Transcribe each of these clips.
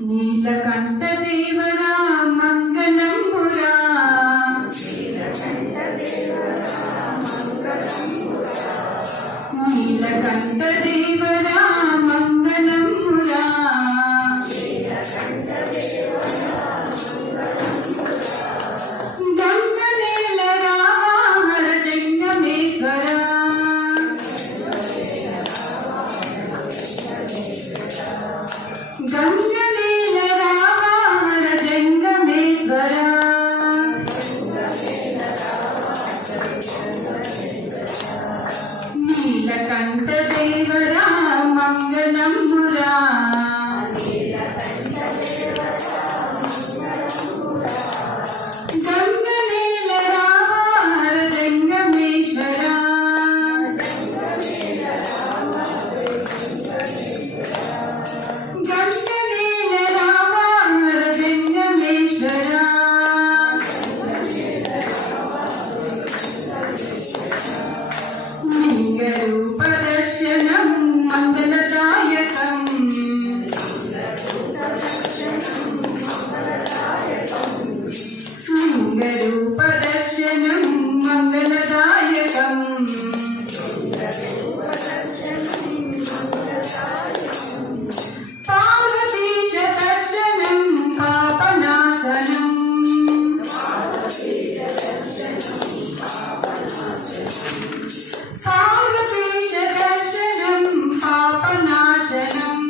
ನೀಲಕಂಠ ದೇವರ ಮಂಗಲಂಬುರ ನೀಲಕಂಠ ದೇವರ ಮಂಗಲಂಬುರ ಗಂಗನೇಲ ರಾಮ ಜಂಗಮೇಶ್ವರ ಗಂಗನೇಲ ರಾಮ ಜಂಗಮೇಶ್ವರ ನೀಲಕಂಠ ದೇವರ ಮಂಗಲಂಬುರ ಗಂಗನೇಲ ರಾಮ ಜಂಗಮೇಶ್ವರ ಗಂಗನೇಲ ರಾಮ ಜಂಗಮೇಶ್ವರ ಲಿಂಗರೂಪದರ್ಶನಂ ಮಂಗಲದಾಯಕಂ ಲಿಂಗರೂಪದರ್ಶನಂ ಮಂಗಲದಾಯಕಂ ಪಾರ್ವತೀಶ ದರ್ಶನಂ ಪಾಪನಾಶನಂ ಪಾರ್ವತೀಶ ದರ್ಶನಂ ಪಾಪನಾಶನಂ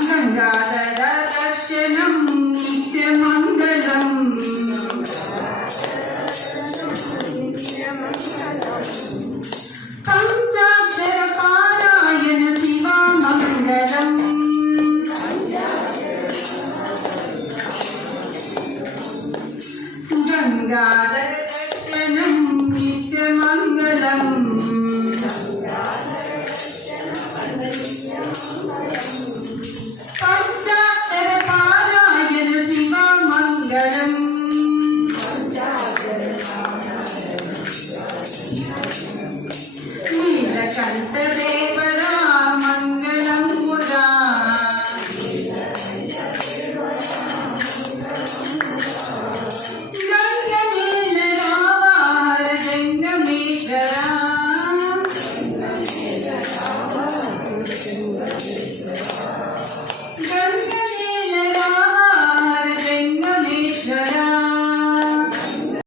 ಗಂಗಾಧರ ದರ್ಶನಂ ನಿತ್ಯಮಂಗಲಂ ಪಂಚಾಕ್ಷರ ಪಾರಾಯಣ ಶಿವಮಂಗಲಂ ಗಂಗಾಧರ ದರ್ಶನಂ